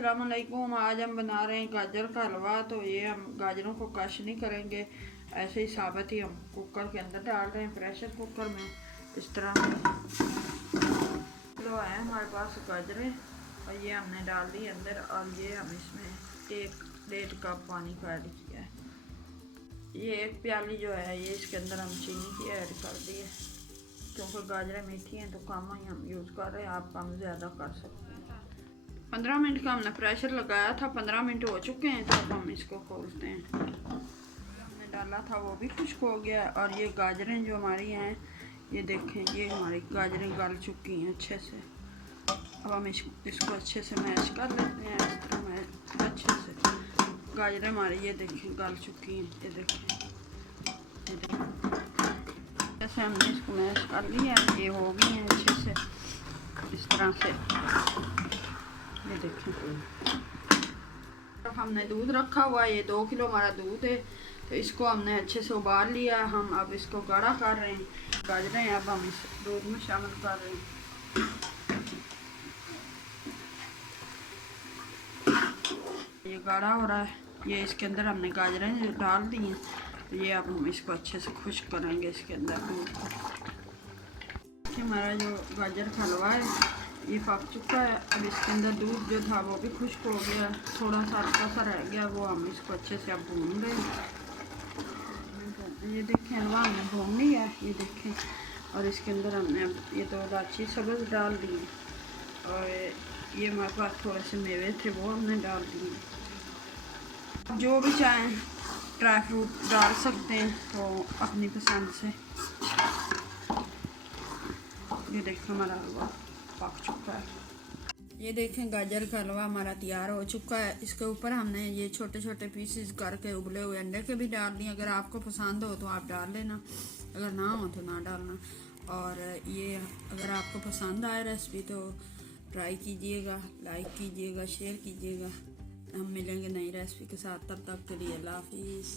अस्सलाम वालेकुम। आज हम बना रहे हैं गाजर का हलवा। तो ये हम गाजरों को कश नहीं करेंगे, ऐसे ही साबित ही हम कुकर के अंदर डाल रहे हैं, प्रेशर कुकर में। इस तरह तो है हमारे पास गाजरें और ये हमने डाल दी अंदर। और ये हम इसमें 1.5 कप पानी का ऐड किया है। ये 1 प्याली जो है ये इसके अंदर हम चीनी की ऐड कर दी है, क्योंकि गाजरें मीठी हैं तो कम ही हम यूज़ कर रहे हैं। आप कम ज़्यादा कर सकते हैं। 15 मिनट का हमने प्रेशर लगाया था, 15 मिनट हो चुके हैं। तो अब हम इसको खोलते हैं। हमने डाला था वो भी खुश्क हो गया। और ये गाजरें जो हमारी हैं, ये देखें, ये हमारी गाजरें गल चुकी हैं अच्छे से। अब हम इसको अच्छे से मैश कर लेते हैं। इस तरह मैं अच्छे से गाजरें हमारी ये देखें गल चुकी हैं। ये देखें, जैसे हमने इसको मैश कर लिया, ये हो गई हैं अच्छे से इस तरह से। ये देखें, तो हमने दूध रखा हुआ है, ये 2 किलो हमारा दूध है। तो इसको हमने अच्छे से उबाल लिया। हम अब इसको गाढ़ा कर रहे हैं। गाजरें अब हम इस दूध में शामिल कर रहे हैं। ये गाढ़ा हो रहा है। ये इसके अंदर हमने गाजरें डाल दी हैं। तो ये अब हम इसको अच्छे से खुश्क करेंगे इसके अंदर दूध को। हमारा जो गाजर का हलवा है ये पक चुका है। अब इसके अंदर दूध जो था वो भी खुश्क हो गया, थोड़ा सा हल्का सा रह गया, वो हम इसको अच्छे से अब भून रहे हैं। ये देखें, हलवा हमने भून लिया है, ये देखें। और इसके अंदर हमने अब ये 2 इलायची सब्ज़ डाल दी। और ये हमारे पास थोड़े से मेवे थे, वो हमने डाल दिए। जो भी चाहें ड्राई फ्रूट डाल सकते हैं, तो अपनी पसंद से। ये देखें, हमारा हलवा पक चुका है। ये देखें, गाजर का हलवा हमारा तैयार हो चुका है। इसके ऊपर हमने ये छोटे छोटे पीसेस करके उबले हुए अंडे के भी डाल दिए। अगर आपको पसंद हो तो आप डाल लेना, अगर ना हो तो ना डालना। और ये अगर आपको पसंद आए रेसिपी तो ट्राई कीजिएगा, लाइक कीजिएगा, शेयर कीजिएगा। हम मिलेंगे नई रेसिपी के साथ, तब तक के लिए अल्लाह हाफिज़।